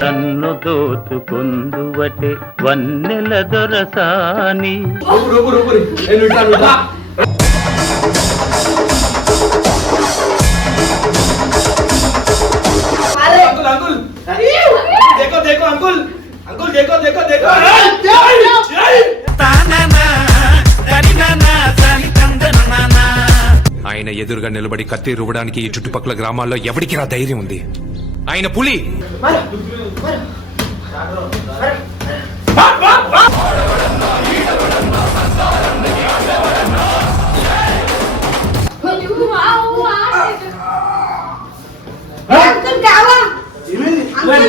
తన్ను దోచుకుందువటే వన్నెల దొరసాని. ఆయన ఎదురుగా నిలబడి కత్తి రువడానికి ఈ చుట్టుపక్కల గ్రామాల్లో ఎవరికి రా ధైర్యం ఉంది? ఆయన పులి. అంకుల్ కావా అంకుల్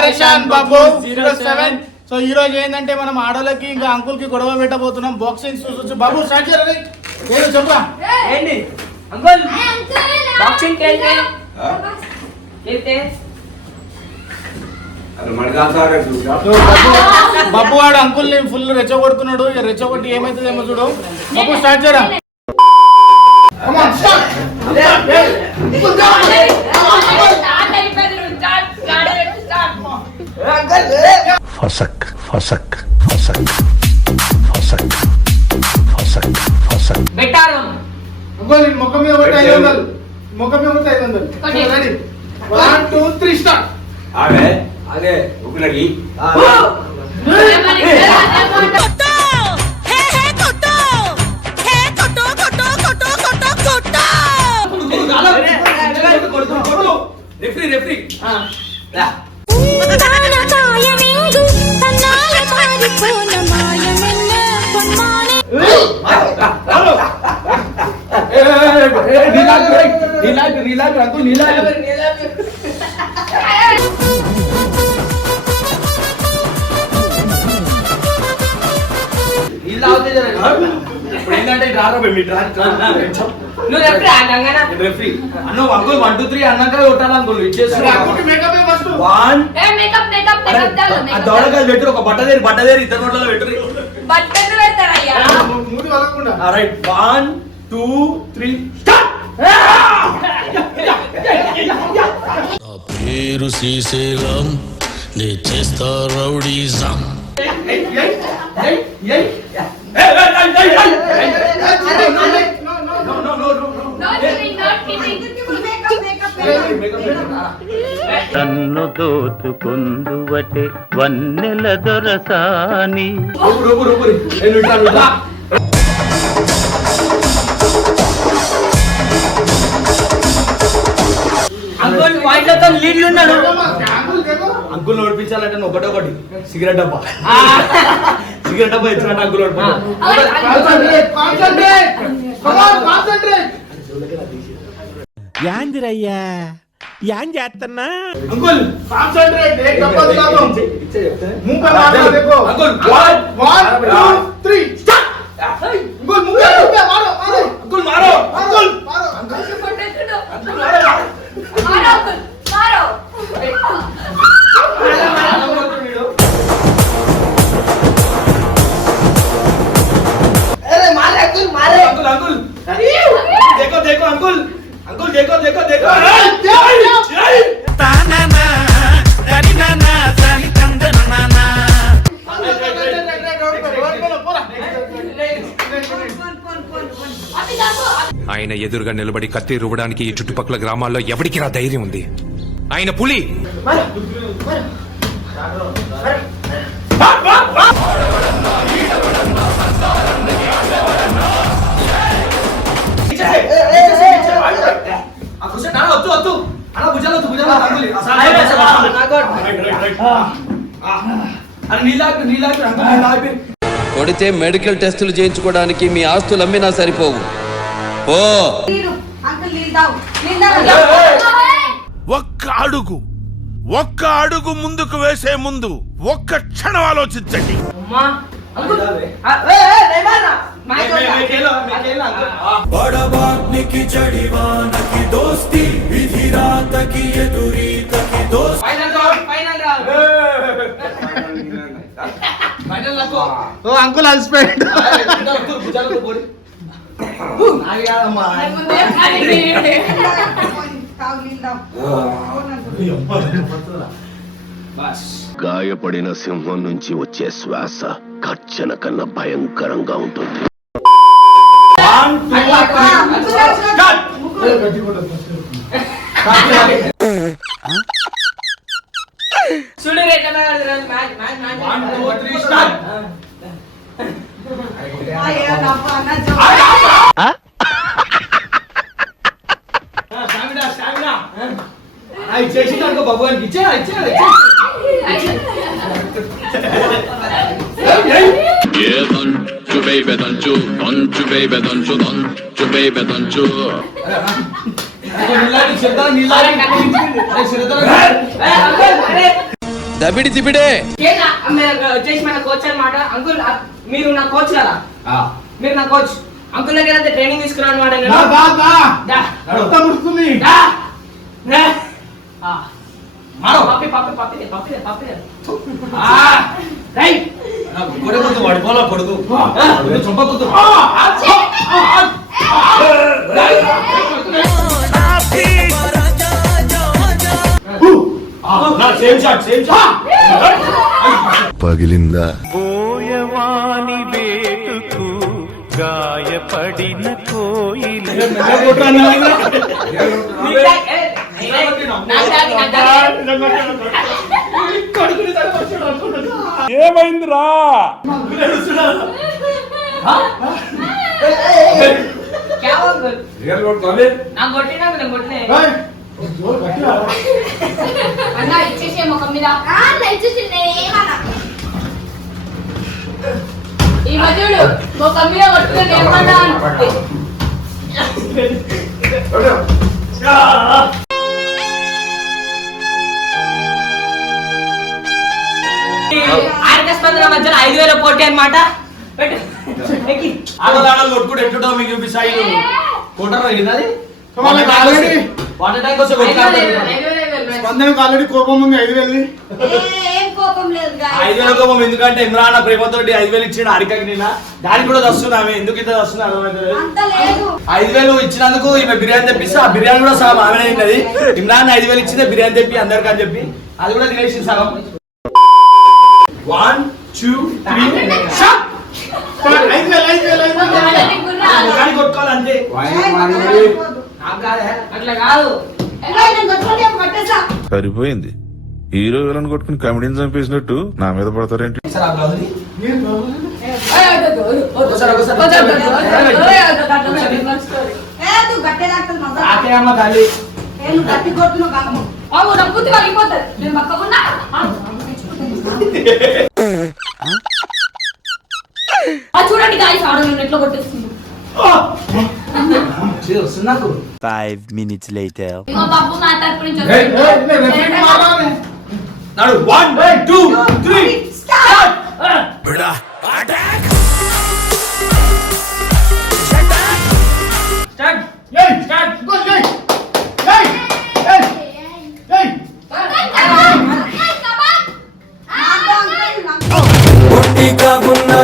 పరేషాన్ బాబు జీరో సెవెన్. సో ఈ రోజు ఏంటంటే మనం ఆడోళ్ళకి ఇంకా అంకుల్కి గొడవ పెట్టబోతున్నాం. బాక్సింగ్ చూసొచ్చు బాబు స్టార్ట్ చేయరు నేను అంకుల్? బాక్సింగ్ కేల్తే కేల్తే బబ్బు వాడు అంకుల్ని ఫుల్ రెచ్చగొడుతున్నాడు. రెచ్చగొట్టి ఏమైతుందేమో చూడు. బబ్బు స్టార్ట్ చేయరా? Come on, ఫసక్ ఫసక్ ఫసక్ ఫసక్ ఫసక్ ఫసక్. బెట్టారం ఇంకోటి ముఖం మీద ఒకటి ఐదు వందలు. ముఖం మీద ఒకటి ఐదు వందలు. వన్ టూ త్రీ స్టార్ట్ అదే అదే ఒకటి నువ్వు ఎప్పుడు రెఫరీ అన్న అంకుల్ వన్ టూ త్రీ అన్నాక కొట్టాలి అంకుల్ ఇచ్చేసి అంకుల్ వన్ మేకప్ మేకప్ అరే, ఆ దవడకాయలు పెట్టు ఒక బట్టదేరి ఇద్దరు నోట్లలో పెట్టు రైట్ వన్ టూ త్రీ నా పేరు శ్రీశైలం నే చేస్తా రౌడీజం నన్ను దోచుకుందువటే వన్నెల దొరసాని. అంకుల్ పాయింట్తో లీడ్ ఉన్నాడు అంకుల్ నడిపించాలంటే నువ్వు ఒకటే ఒకటి సిగరెట్ డబ్బా. చికెన్ డబ్బా ఇచ్చిన అంకుల్ యాందిరయ్యా ఏం చేస్తున్నా అంకుల్! కాన్సంట్రేట్ ఏ గప్పది కాదు. ముఖ మాట్లాడ దేకో అంకుల్! 1 2 3 స్టార్ట్ అంకుల్ ముఖ ముఖ మారో అంకుల్ మారో! అంకుల్! మారో. అంకుల్ పట్టేడు అంకుల్ మారో! మారో అంకుల్. देखो देखो देखो ఆయన ఎదురుగా నిలబడి కత్తి రువ్వడానికి ఈ చుట్టుపక్కల గ్రామాల్లో ఎవరికి రా ధైర్యం ఉంది ఆయన పులి వద్దు వద్దు. అలా భుజాలు వద్దు కొడితే మెడికల్ టెస్టులు చేయించుకోవడానికి మీ ఆస్తులు అమ్మినా సరిపోవు ఓ ఒక్క అడుగు ఒక్క అడుగు ముందుకు వేసే ముందు ఒక్క క్షణం ఆలోచించండి. అమ్మా. అంకుల్ ఆ, ఏ, ఏ, లేవారా? మా మే- మే- ఇంట్లో మేకేలో మేకేలో అంకుల్ ఆ. Final round final round final నాకు ఓ అంకుల్ అలసిపోయాడు గాయపడిన సింహం నుంచి వచ్చే శ్వాస కర్చన కన్నా భయంకరంగా ఉంటుంది. వన్ టూ స్టార్ట్ చూడు దంచు బేబే దంచు దంచు బేబే దంచు నీళ్ళని శ్రద్ధ నీళ్ళని శ్రద్ధ ఏ, అంకుల్ అరే దబిడి దిబిడే వచ్చేసి మన కోచ్ అన్నమాట. అంకుల్ మీరు నా కోచ్ కదా? మీరు నా కోచ్ అంకుల్ దగ్గర అయితే ట్రైనింగ్ తీసుకున్నాను అనమాట. పప్పి పప్పి పప్పి పప్పి పప్పి రైట్ కొడుకు పడిపోలా కొడుకు చొంప కుత్తు సేమ్ షాట్ సేమ్ షాట్ పగిలిందా బోయవాని వేటుకు గాయపడిన కోయిల ఏమైందిరా నాకు కొట్టినా మీద. ఈ మధ్యలో ముఖం మీద కొట్టుకొని ఏమన్నా అంటే. స్పందన మధ్యలో ఐదు వేల పోటీ అనమాట ఆడదాడలు కొట్టుకుంటే ఎట్లుంటావు మీకు చూపిస్తాయి ఆల్రెడీ వాటర్ ట్యాంక్ వస్తే కొట్టుకుంటారు స్పందనకు ఆల్రెడీ కోపం ఉంది ఐదు వెళ్ళి ఏం కోపం లేదు ఐదు వేల కోపం ఎందుకంటే ఇమ్రాన్ ప్రేమతో ఐదు వేలు ఇచ్చాడు అరికకి నిన్న. దానికి కూడా వస్తున్నామే ఎందుకు ఇంత లేదు. ఐదు వేలు ఇచ్చినందుకు ఈమె బిర్యానీ తెప్పిస్తే. ఆ బిర్యానీ కూడా సగం ఆమెనే తిన్నది. ఇమ్రాన్ ఐదు వేలు ఇచ్చిందే బిర్యానీ తెప్పి అందరికి అని చెప్పి. అది కూడా తినేసి సగం. వన్ టూ త్రీ ఐదు వేలు ఐదు వేలు ఐదు వేలు కానీ కొట్టుకోవాలి అంతే నాకు కాదే అట్లా కాదు. సరిపోయింది. హీరో విలన్ కొట్టుకుని కమెడీని చంపేసినట్టు నా మీద పడతారేంటి? నా నేను చూడండి గాయస్ ఆడ నేను ఎట్లా కొట్టేస్తుంది వస్తుంది నాకు Five minutes later. ఇగో బాబు నా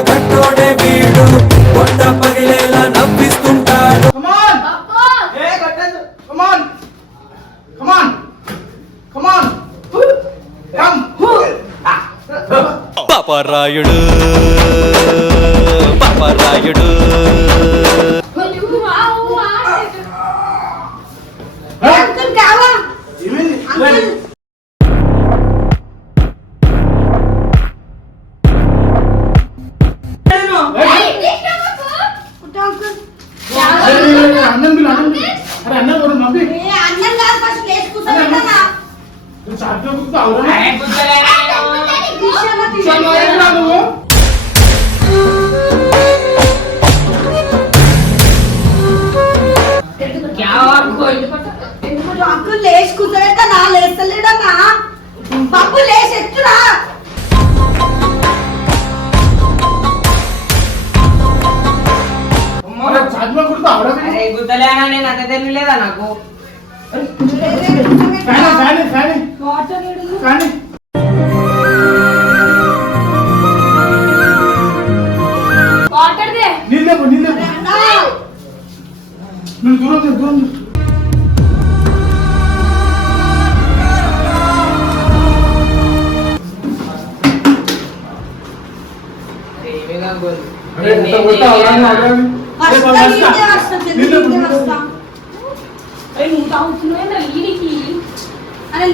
తరపు నుంచి ఏయ్, ఏయ్, గుద్దలేనా నేను అంత తెలియలేదా నాకు? Fan fan fan. Water fan. Water they నీళ్ళు నీళ్ళు నువ్వు దూరం దిగు, దూరం దిగు. ఏమీ కాదు. అరే నేను ఎంత ఏం కొడతా అవడా చేయలేనా? అవడా ఏ బాబు, వస్తా. నీళ్ళు కుడుతా. నువ్వు తాగుతున్నావు వీడికి అరే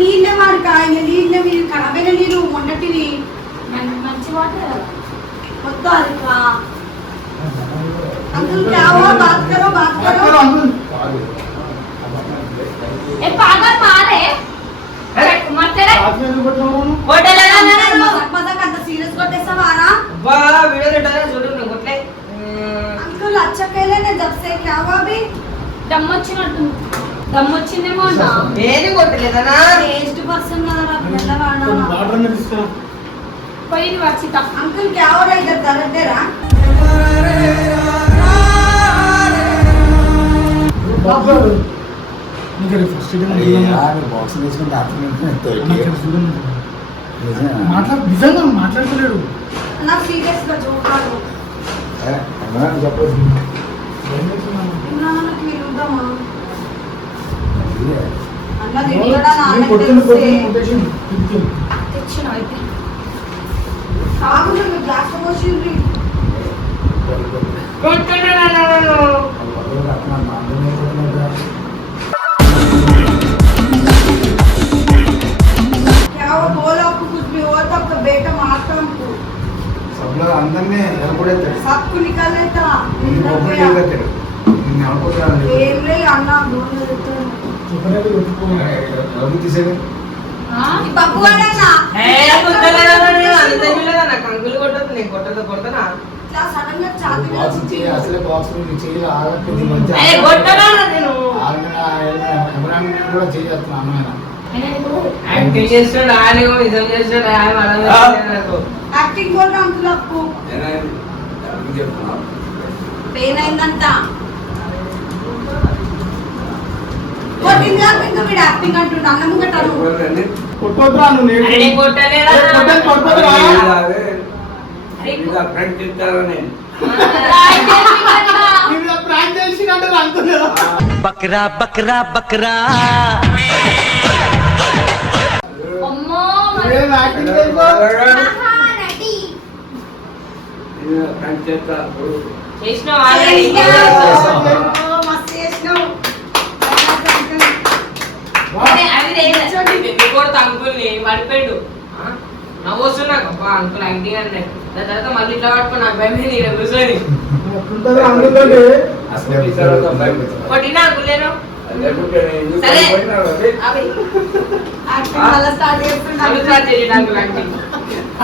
నీళ్ళే వాడు ఆయన నీళ్ళే మీరు ఖరాబైన నీళ్ళు మొన్నటివి మంచి వాటర్ వద్దు అది అంకుల్ क्या हुआ बात करो बात అక్కడ करो అంకుల్. ए पागल मारे मरते रे చాజ్మా ఎందుకు కొట్టినావు నువ్వు? కొట్టలేదా నేను? మజాక్ మజాక్ అంత సీరియస్ కొట్టేసావారా అబ్బా, వీడియో పెట్టాలా చూడు నువ్వు కొట్టలే మ్మ్. అంకుల్ అచ్చకేలే నేను జబ్ సే क्या हुआ अभी దమ్మొచ్చినట్టు దమ్మొచ్చిందేమో అన్నా ఏది కొట్టలేదనా పోయింది వర్షిత అంకుల్కి ఎవరు ఇద్దరు తగ్గరా మాట్లాడు నిజంగా మాట్లాడతలేడు. నాకు సీరియస్గా చూడాలి చెప్పదు నాన్నకి విరుద్ధమా అన్నది కూడా నాన్నకి తెలిసే తెచ్చిన అయితే. అందరినీ నిలబడేస్తాడు సక్కు నికాలేతా ఒక్కడు నిలబెట్టాడు నేను అనుకుంటాను ఏం కంకులు కొట్టదు కొట్టదు కొడతానా? అసలే బాక్స్ చేయాలి ఆగట్లేదు మధ్య. ఎవరైనా కూడా చేసేస్తున్నా అమ్మాయి యాక్టింగ్ కూడా అంకుల్ అప్పు. యాక్టింగ్ అంటుండ అన్నం కట్టాను కొట్టొద్దురా నువ్వు నేర్చు. అరే నేను కొట్టలేదా ఏ, కొట్టదు, కొట్టదురా. నీ మీద ప్రాంక్ చేసినట్టు అంకుల్ బక్రా బక్రా బక్రా. అమ్మో ఏం యాక్టింగ్ చేసుకో. చేసినావు ఆల్రెడీ మస్తు చేసినావు ఎందుకు కొడతా అంకుల్ని పడిపోయాడు? నవ్వు వస్తుంది నాకు అబ్బా అంకుల్ యాక్టింగ్ అంటే దాని తర్వాత మళ్ళీ ఇట్లా పట్టుకుని నాకు భయం మీద కూర్చొని? కొట్టినా అంకుల్ నేను. సరే. అవి. మళ్ళీ స్టార్ట్ చేస్తుండ స్టార్ట్ చేయండి అంకుల్